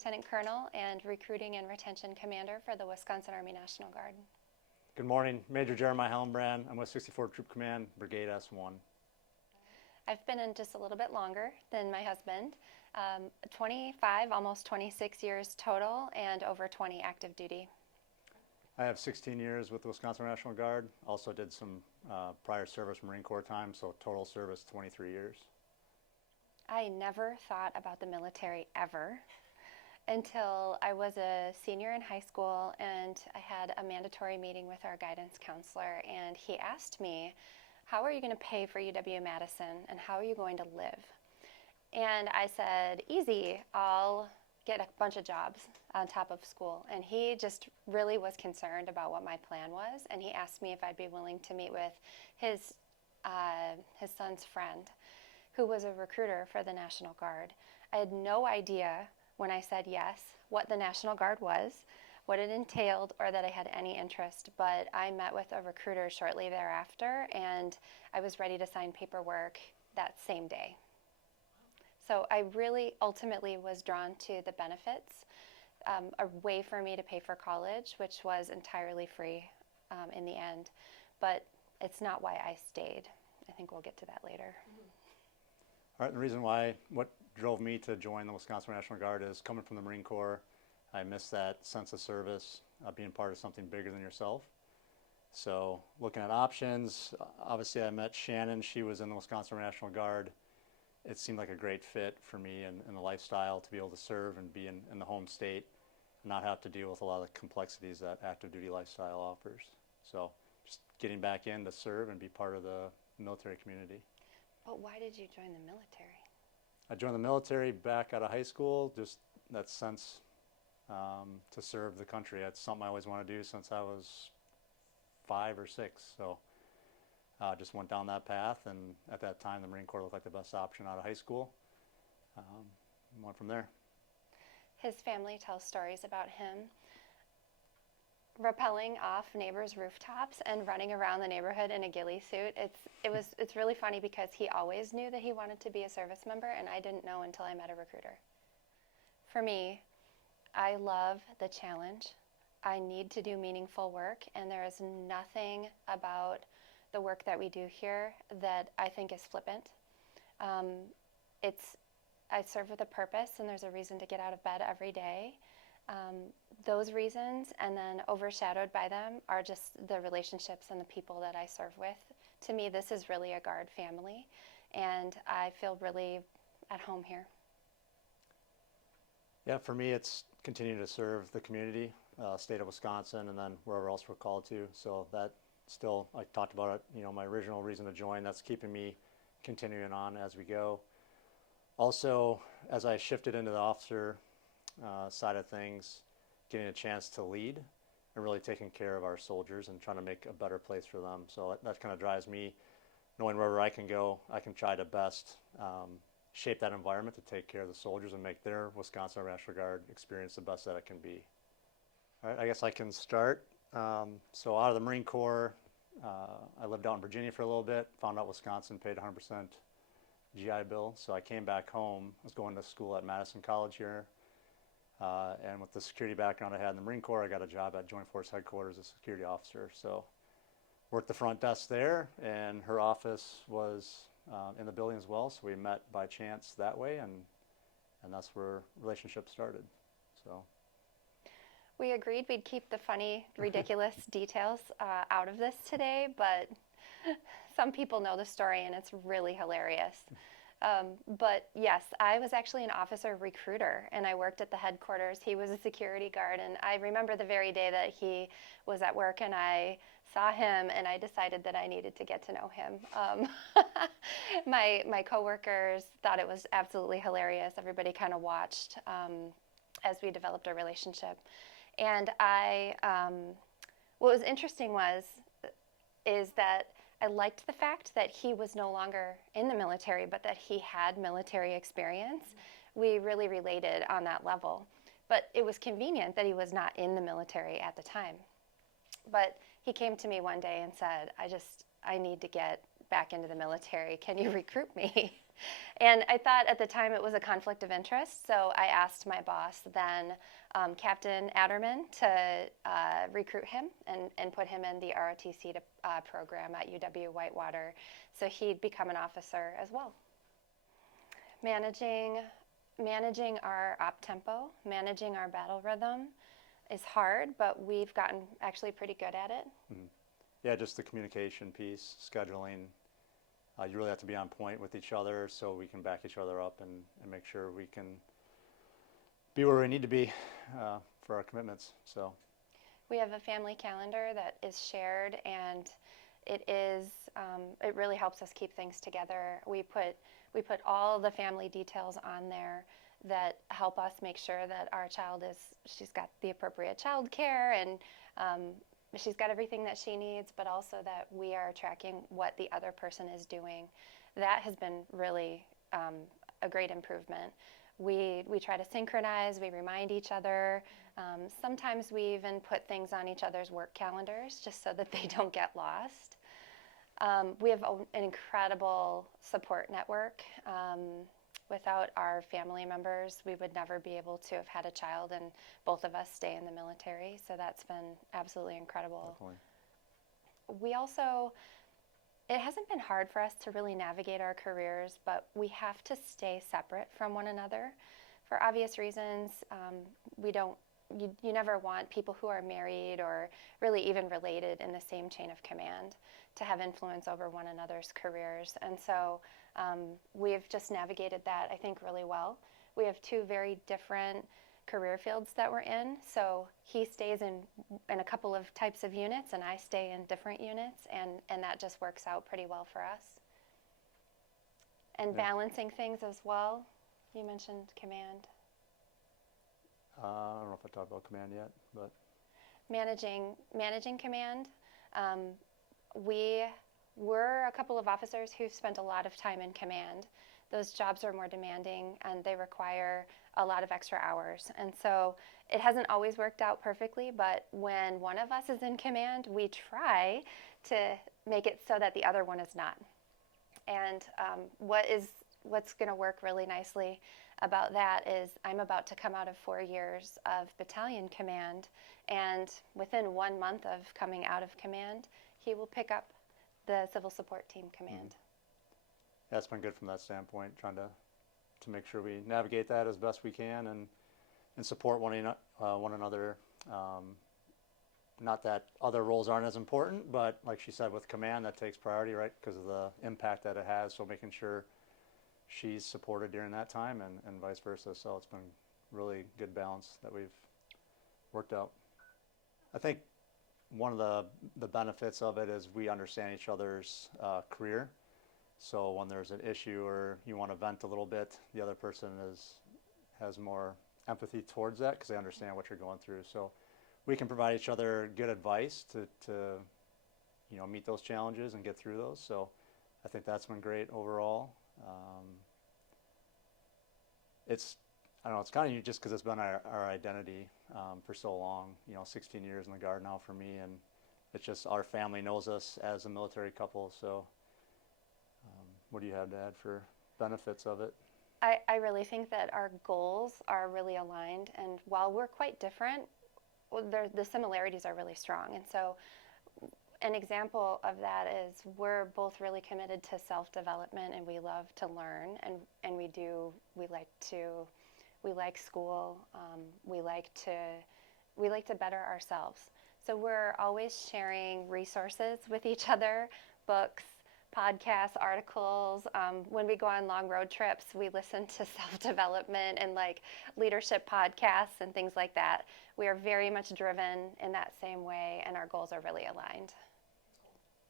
Lieutenant Colonel and Recruiting and Retention Commander for the Wisconsin Army National Guard. Good morning, Major Jeremiah Hellenbrand. I'm with 64th Troop Command, Brigade S1. I've been in just a little bit longer than my husband, 25, almost 26 years total, and over 20 active duty. I have 16 years with the Wisconsin National Guard. Also did some prior service Marine Corps time, so total service 23 years. I never thought about the military ever until I was a senior in high school, and I had a mandatory meeting with our guidance counselor, and he asked me, how are you going to pay for UW-Madison, and how are you going to live? And I said, easy, I'll get a bunch of jobs on top of school. And he just really was concerned about what my plan was, and he asked me if I'd be willing to meet with his son's friend, who was a recruiter for the National Guard. I had no idea when I said yes what the National Guard was, what it entailed, or that I had any interest, but I met with a recruiter shortly thereafter, and I was ready to sign paperwork that same day. So I really ultimately was drawn to the benefits, a way for me to pay for college, which was entirely free in the end, but it's not why I stayed. I think we'll get to that later. All right, the reason why, what drove me to join the Wisconsin National Guard is coming from the Marine Corps. I miss that sense of service, being part of something bigger than yourself. So looking at options, obviously I met Shannon. She was in the Wisconsin National Guard. It seemed like a great fit for me and the lifestyle to be able to serve and be in the home state and not have to deal with a lot of the complexities that active duty lifestyle offers. So just getting back in to serve and be part of the military community. But why did you join the military? I joined the military back out of high school, just that sense to serve the country. That's something I always wanted to do since I was 5 or 6. So just went down that path, and at that time the Marine Corps looked like the best option out of high school. Went from there. His family tells stories about him rappelling off neighbors' rooftops and running around the neighborhood in a ghillie suit. It's really funny because he always knew that he wanted to be a service member, and I didn't know until I met a recruiter. For me, I love the challenge. I need to do meaningful work, and there is nothing about the work that we do here that I think is flippant. I serve with a purpose, and there's a reason to get out of bed every day. Those reasons, and then overshadowed by them, are just the relationships and the people that I serve with. To me, this is really a Guard family, and I feel really at home here. Yeah, for me it's continuing to serve the community, state of Wisconsin, and then wherever else we're called to. So that still, I talked about it, you know, my original reason to join, that's keeping me continuing on as we go. Also, as I shifted into the officer side of things, getting a chance to lead and really taking care of our soldiers and trying to make a better place for them. So that kind of drives me, knowing wherever I can go, I can try to best shape that environment to take care of the soldiers and make their Wisconsin National Guard experience the best that it can be. All right, I guess I can start. So out of the Marine Corps, I lived out in Virginia for a little bit, found out Wisconsin paid 100% GI Bill, so I came back home. I was going to school at Madison College here, and with the security background I had in the Marine Corps, I got a job at Joint Force Headquarters as a security officer. So worked the front desk there, and her office was in the building as well, so we met by chance that way, and that's where relationships started. So we agreed we'd keep the funny, ridiculous details out of this today, but some people know the story, and it's really hilarious. But yes, I was actually an officer recruiter, and I worked at the headquarters. He was a security guard, and I remember the very day that he was at work, and I saw him, and I decided that I needed to get to know him. My coworkers thought it was absolutely hilarious. Everybody kind of watched as we developed a relationship. And what was interesting is that I liked the fact that he was no longer in the military, but that he had military experience. We really related on that level. But it was convenient that he was not in the military at the time. But he came to me one day and said, I need to get back into the military. Can you recruit me? And I thought at the time it was a conflict of interest, so I asked my boss then, Captain Adderman, to recruit him and put him in the ROTC program at UW-Whitewater, so he'd become an officer as well. Managing our op tempo, managing our battle rhythm is hard, but we've gotten actually pretty good at it. Mm-hmm. Yeah, just the communication piece, scheduling. You really have to be on point with each other so we can back each other up and make sure we can be where we need to be for our commitments. So we have a family calendar that is shared, and it really helps us keep things together. We put all the family details on there that help us make sure that our child she's got the appropriate child care, and she's got everything that she needs, but also that we are tracking what the other person is doing. That has been really a great improvement. We try to synchronize, we remind each other. Sometimes we even put things on each other's work calendars just so that they don't get lost. We have an incredible support network. Without our family members, we would never be able to have had a child and both of us stay in the military. So that's been absolutely incredible. Definitely. It hasn't been hard for us to really navigate our careers, but we have to stay separate from one another for obvious reasons. You never want people who are married or really even related in the same chain of command to have influence over one another's careers. And so we've just navigated that, I think, really well. We have two very different career fields that we're in. So he stays in a couple of types of units, and I stay in different units, and that just works out pretty well for us. And balancing things as well. You mentioned command. I don't know if I talked about command yet, but managing command. We're a couple of officers who've spent a lot of time in command. Those jobs are more demanding and they require a lot of extra hours. And so it hasn't always worked out perfectly, but when one of us is in command, we try to make it so that the other one is not. And what's going to work really nicely about that is I'm about to come out of 4 years of battalion command, and within 1 month of coming out of command, he will pick up the civil support team command. Mm-hmm. Yeah, it's been good from that standpoint, trying to make sure we navigate that as best we can and support one another. Not that other roles aren't as important, but like she said, with command, that takes priority, right, because of the impact that it has. So making sure she's supported during that time and vice versa. So it's been really good balance that we've worked out. I think one of the benefits of it is we understand each other's career. So when there's an issue or you want to vent a little bit, the other person has more empathy towards that because they understand what you're going through. So we can provide each other good advice to meet those challenges and get through those. So I think that's been great overall. I don't know, it's kind of unique just because it's been our identity for so long, 16 years in the Guard now for me, and it's just our family knows us as a military couple. So what do you have to add for benefits of it? I really think that our goals are really aligned, and while we're quite different, the similarities are really strong. And so an example of that is we're both really committed to self-development, and we love to learn, and we like school, we like to better ourselves. So we're always sharing resources with each other, books, podcasts, articles. When we go on long road trips, we listen to self-development and leadership podcasts and things like that. We are very much driven in that same way, and our goals are really aligned.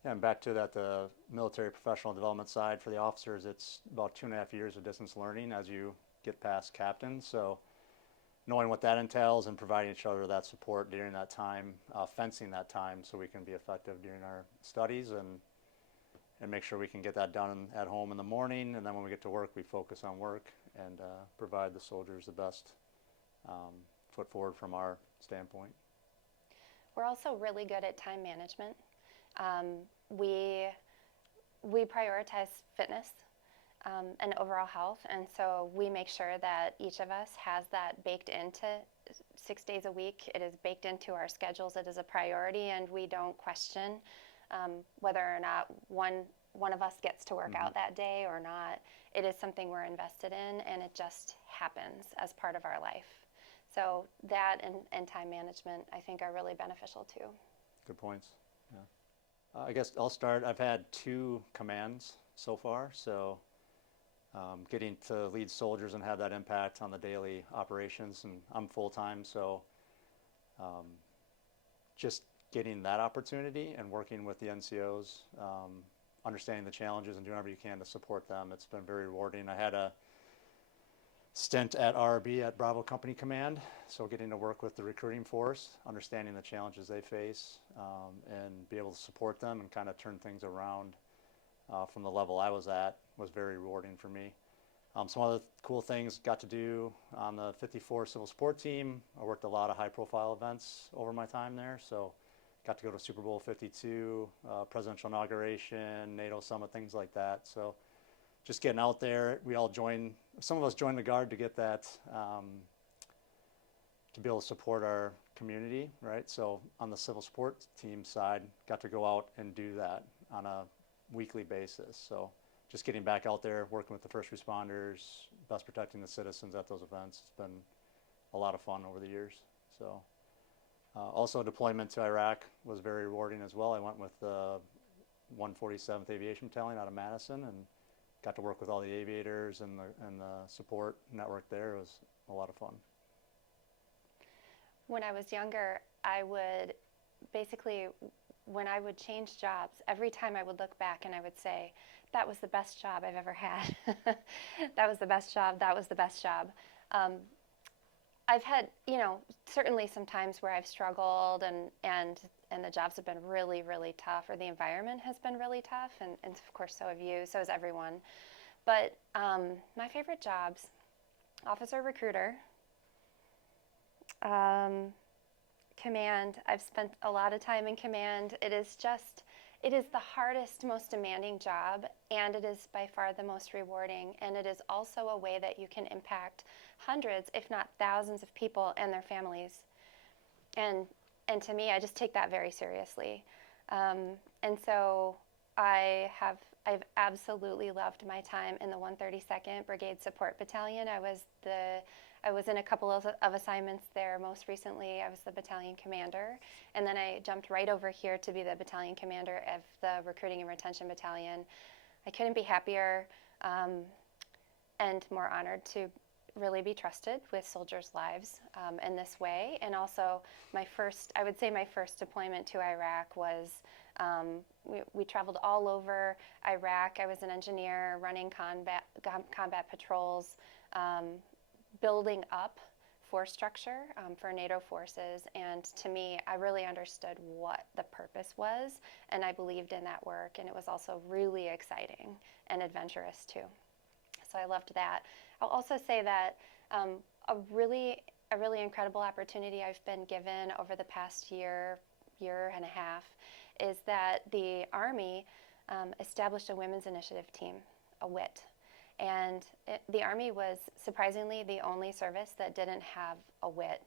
Yeah, and back to that, the military professional development side for the officers, it's about 2.5 years of distance learning as you get past captain. So knowing what that entails and providing each other that support during that time, fencing that time so we can be effective during our studies and make sure we can get that done at home in the morning, and then when we get to work, we focus on work and provide the soldiers the best foot forward from our standpoint. We're also really good at time management. we prioritize fitness and overall health, and so we make sure that each of us has that baked into 6 days a week. It is baked into our schedules. It is a priority, and we don't question whether or not one of us gets to work out that day or not. It is something we're invested in, and it just happens as part of our life. So that and time management, I think, are really beneficial too. Good points. Yeah. I guess I'll start. I've had 2 commands so far, so getting to lead soldiers and have that impact on the daily operations, and I'm full-time, so just getting that opportunity and working with the NCOs, understanding the challenges and doing whatever you can to support them, it's been very rewarding. I had a stint at RB at Bravo Company Command, so getting to work with the recruiting force, understanding the challenges they face, and be able to support them and kind of turn things around from the level I was at was very rewarding for me. Some other cool things got to do on the 54 Civil Support Team. I worked a lot of high-profile events over my time there, so got to go to Super Bowl 52, presidential inauguration, NATO summit, things like that. So just getting out there, some of us joined the Guard to get that, to be able to support our community, right? So on the Civil Support Team side, got to go out and do that on a weekly basis. So just getting back out there, working with the first responders, best protecting the citizens at those events. It's been a lot of fun over the years. So also deployment to Iraq was very rewarding as well. I went with the 147th Aviation Battalion out of Madison and got to work with all the aviators and the support network there. It was a lot of fun. When I was younger, I would basically, when I would change jobs, every time I would look back and I would say, that was the best job I've ever had. That was the best job. That was the best job. I've had, certainly some times where I've struggled and the jobs have been really, really tough, or the environment has been really tough, and of course so have you, so has everyone. But my favorite jobs, officer recruiter, command. I've spent a lot of time in command. It is the hardest, most demanding job, and it is by far the most rewarding, and it is also a way that you can impact hundreds, if not thousands of people and their families. And to me, I just take that very seriously. And so I've absolutely loved my time in the 132nd Brigade Support Battalion. I was in a couple of assignments there. Most recently, I was the battalion commander, and then I jumped right over here to be the battalion commander of the Recruiting and Retention Battalion. I couldn't be happier and more honored to really be trusted with soldiers' lives in this way. And also, I would say my first deployment to Iraq was, we traveled all over Iraq. I was an engineer running combat patrols, building up force structure for NATO forces, and to me, I really understood what the purpose was, and I believed in that work, and it was also really exciting and adventurous too. So I loved that. I'll also say that a really incredible opportunity I've been given over the past year and a half is that the Army established a women's initiative team, a WIT. And the Army was surprisingly the only service that didn't have a WIT,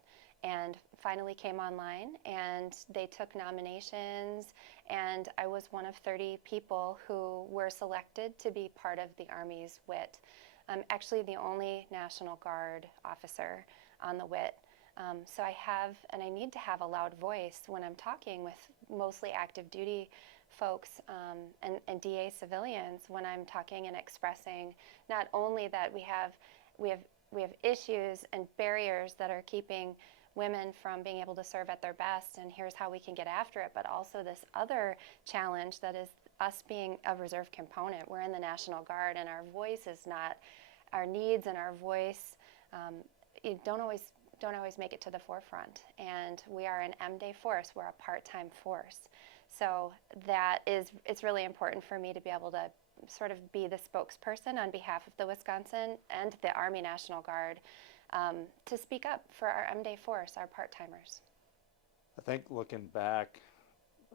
and finally came online, and they took nominations, and I was one of 30 people who were selected to be part of the Army's WIT. I'm actually the only National Guard officer on the WIT. So I need to have a loud voice when I'm talking with mostly active duty folks and DA civilians, when I'm talking and expressing not only that we have issues and barriers that are keeping women from being able to serve at their best, and here's how we can get after it, but also this other challenge that is us being a reserve component. We're in the National Guard, and our voice is not, our needs and our voice don't always make it to the forefront. And we are an M-Day force. We're a part-time force. So it's really important for me to be able to sort of be the spokesperson on behalf of the Wisconsin and the Army National Guard to speak up for our M-Day force, our part-timers. I think looking back,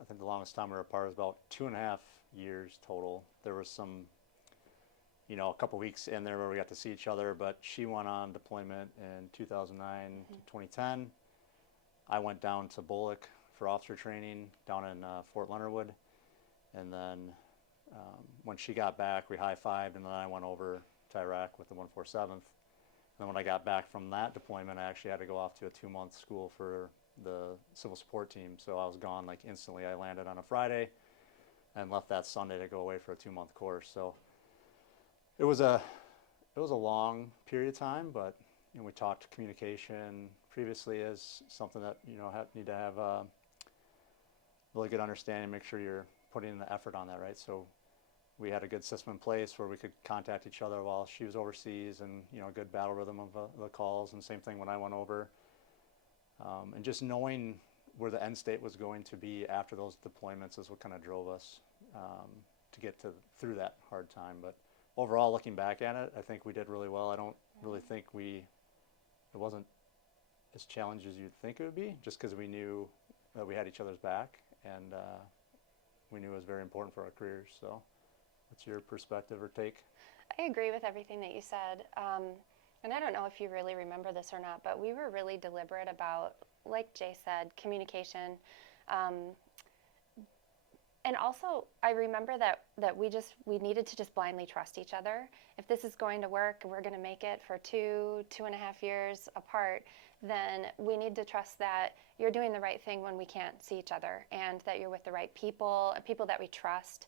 I think the longest time we were apart was about 2.5 years total. There was some, a couple weeks in there where we got to see each other, but she went on deployment in 2009 to 2010. I went down to Bullock for officer training down in Fort Leonard Wood. And then when she got back, we high-fived, and then I went over to Iraq with the 147th. And then when I got back from that deployment, I actually had to go off to a 2-month school for the civil support team. So I was gone like instantly. I landed on a Friday and left that Sunday to go away for a 2-month course. So it was a long period of time, but we talked communication previously as something that need to have a really good understanding, make sure you're putting in the effort on that, right? So we had a good system in place where we could contact each other while she was overseas, and a good battle rhythm of the calls, and same thing when I went over. And just knowing where the end state was going to be after those deployments is what kind of drove us to get through that hard time. But overall, looking back at it, I think we did really well. I don't really think it wasn't as challenging as you'd think it would be, just because we knew that we had each other's back, and we knew it was very important for our careers. So what's your perspective or take? I agree with everything that you said. And I don't know if you really remember this or not, but we were really deliberate about, like Jay said, communication. And also, I remember that we needed to just blindly trust each other. If this is going to work, we're going to make it for 2.5 years apart, then we need to trust that you're doing the right thing when we can't see each other, and that you're with the right people that we trust,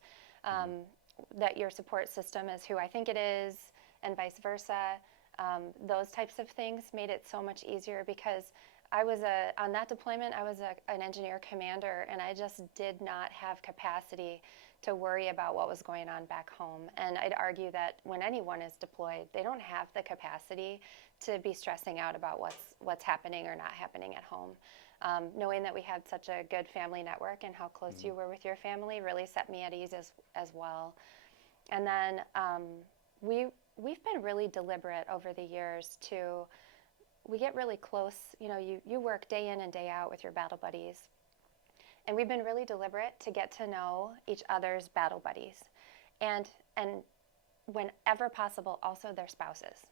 that your support system is who I think it is, and vice versa. Those types of things made it so much easier, because on that deployment, I was an engineer commander, and I just did not have capacity to worry about what was going on back home. And I'd argue that when anyone is deployed, they don't have the capacity to be stressing out about what's happening or not happening at home. Knowing that we had such a good family network and how close you were with your family really set me at ease as well. And then we've been really deliberate over the years we get really close. You work day in and day out with your battle buddies. And we've been really deliberate to get to know each other's battle buddies. And whenever possible, also their spouses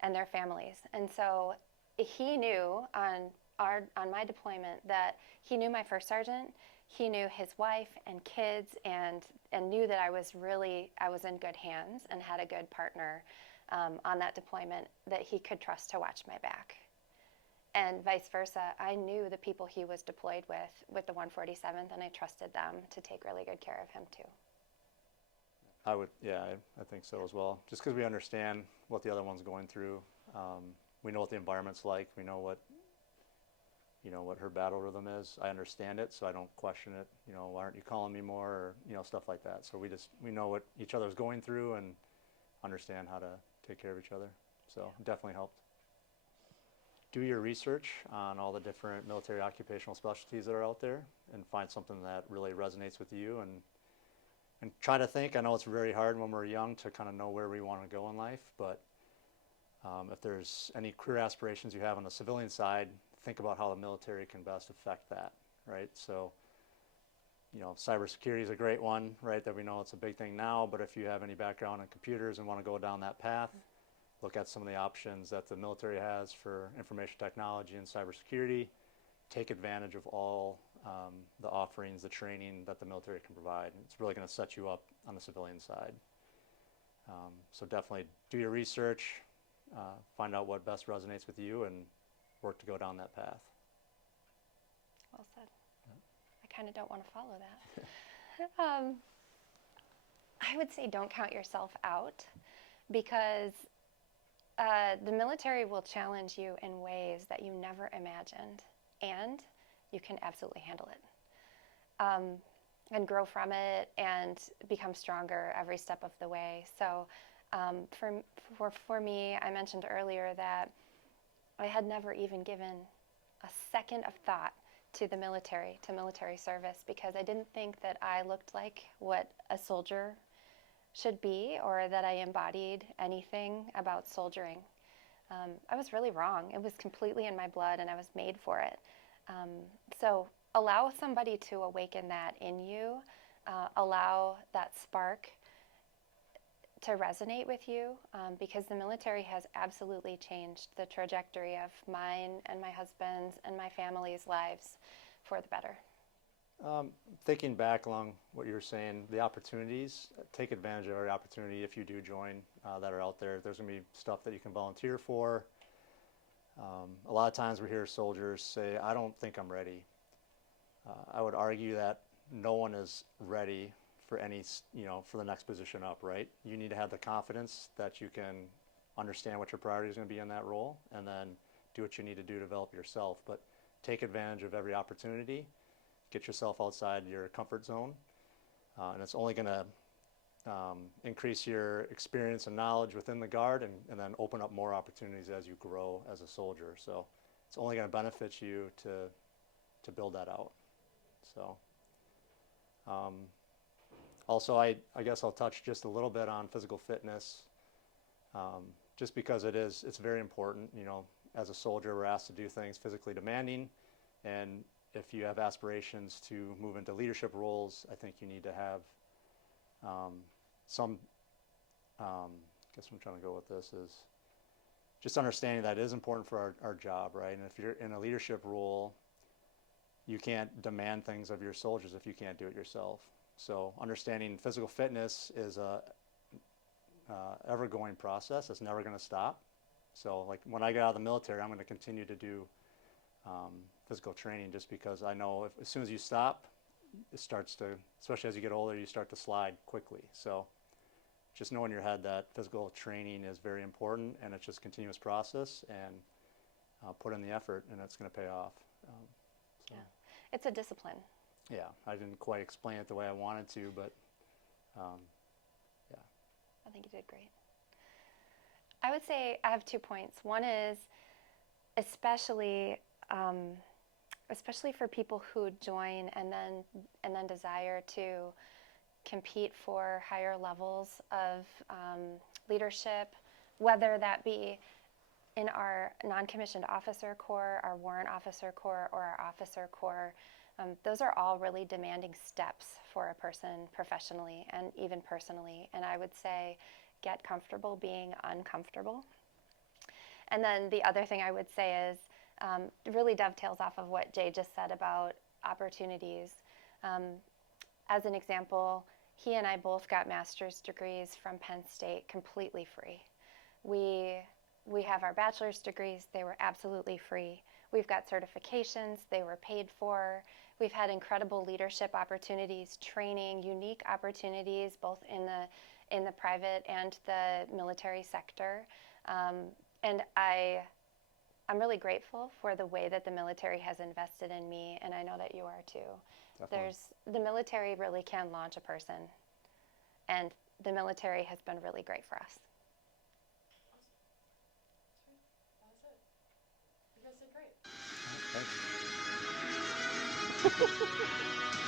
and their families. And so he knew on my deployment that he knew my first sergeant, he knew his wife and kids, and knew that I was in good hands and had a good partner on that deployment that he could trust to watch my back. And vice versa, I knew the people he was deployed with the 147th, and I trusted them to take really good care of him too. I think so as well. Just because we understand what the other one's going through, we know what the environment's like. We know what her battle rhythm is. I understand it, so I don't question it. Why aren't you calling me more, or stuff like that. So we know what each other's going through and understand how to take care of each other. So it definitely helped. Do your research on all the different military occupational specialties that are out there, and find something that really resonates with you, and try to think. I know it's very hard when we're young to kind of know where we want to go in life, but if there's any career aspirations you have on the civilian side, think about how the military can best affect that, right? So, cybersecurity is a great one, right, that we know it's a big thing now, but if you have any background in computers and want to go down that path, look at some of the options that the military has for information technology and cybersecurity. Take advantage of all the offerings, the training that the military can provide. It's really going to set you up on the civilian side. So definitely do your research, find out what best resonates with you, and work to go down that path. Well said. I kind of don't want to follow that. I would say don't count yourself out, because the military will challenge you in ways that you never imagined, and you can absolutely handle it, and grow from it and become stronger every step of the way. So for me, I mentioned earlier that I had never even given a second of thought to the military, to military service, because I didn't think that I looked like what a soldier should be, or that I embodied anything about soldiering. I was really wrong. It was completely in my blood, and I was made for it. So allow somebody to awaken that in you, allow that spark to resonate with you, because the military has absolutely changed the trajectory of mine and my husband's and my family's lives for the better. Thinking back along what you were saying, the opportunities, take advantage of every opportunity if you do join that are out there. There's going to be stuff that you can volunteer for. A lot of times we hear soldiers say, I don't think I'm ready. I would argue that no one is ready for any, for the next position up, right? You need to have the confidence that you can understand what your priority is going to be in that role, and then do what you need to do to develop yourself. But take advantage of every opportunity. Get yourself outside your comfort zone, and it's only going to increase your experience and knowledge within the Guard, and then open up more opportunities as you grow as a soldier. So it's only going to benefit you to build that out. So also, I guess I'll touch just a little bit on physical fitness, just because it's very important. As a soldier, we're asked to do things physically demanding, and if you have aspirations to move into leadership roles, I think you need to have some, I guess I'm trying to go with this, is just understanding that it is important for our job, right? And if you're in a leadership role, you can't demand things of your soldiers if you can't do it yourself. So understanding physical fitness is a ever-going process. It's never going to stop. So like when I get out of the military, I'm going to continue to do physical training, just because I know as soon as you stop, it starts to, especially as you get older, you start to slide quickly. So just know in your head that physical training is very important, and it's just a continuous process, and put in the effort, and it's going to pay off. Yeah. It's a discipline. Yeah, I didn't quite explain it the way I wanted to, but yeah. I think you did great. I would say I have 2 points. One is especially for people who join and then desire to compete for higher levels of leadership, whether that be in our non-commissioned officer corps, our warrant officer corps, or our officer corps. Those are all really demanding steps for a person professionally and even personally. And I would say get comfortable being uncomfortable. And then the other thing I would say is, really dovetails off of what Jay just said about opportunities. As an example, he and I both got master's degrees from Penn State completely free. We have our bachelor's degrees, they were absolutely free. We've got certifications, they were paid for. We've had incredible leadership opportunities, training, unique opportunities, both in the private and the military sector. And I'm really grateful for the way that the military has invested in me, and I know that you are too. Definitely. The military really can launch a person, and the military has been really great for us. Awesome. Sweet. That was it. You guys did great. Thanks.